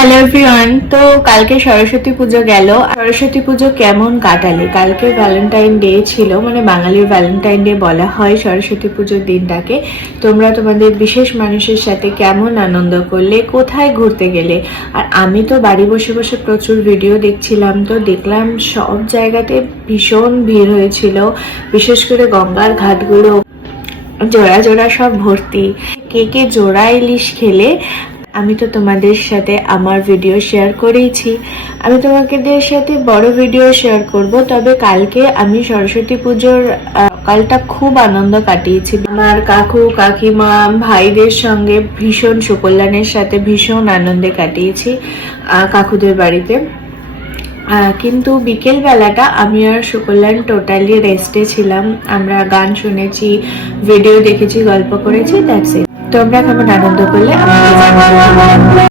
Hello everyone. তো কালকে সরস্বতী পুজো গেল। সরস্বতী পুজো কেমন কাটালে? কালকে ভ্যালেন্টাইন ডে ছিল, মানে বাঙালির ভ্যালেন্টাইন ডে বলা হয় সরস্বতী পুজোর দিনটাকে। তোমরা তোমাদের বিশেষ মানুষের সাথে কেমন আনন্দ করলে, কোথায় ঘুরতে গেলে? আর আমি তো বাড়ি বসে বসে প্রচুর ভিডিও দেখছিলাম, তো দেখলাম সব জায়গাতে ভীষণ ভিড় হয়েছিল, বিশেষ করে গঙ্গার ঘাটগুলো জোড়া জোড়া সব ভর্তি। কে কে জোড়া ইলিশ খেলে আমি তো তোমাদের সাথে আমার ভিডিও শেয়ার করেইছি। আমি তোমাদের সাথে বড় ভিডিও শেয়ার করব, তবে কালকে আমি সরস্বতী পুজোর সকালটা খুব আনন্দ কাটিয়েছি। আমার কাকু কাকিমা ভাইদের সঙ্গে ভীষণ সুকল্যাণের সাথে ভীষণ আনন্দে কাটিয়েছি কাকুদের বাড়িতে। কিন্তু বিকেল বেলাটা আমি আর সুকল্যাণ টোটালি রেস্টে ছিলাম। আমরা গান শুনেছি, ভিডিও দেখেছি, গল্প করেছি, দ্যাটস ইট। তোমরা কেমন আনন্দ করলে আমাকে জানাতে পারো।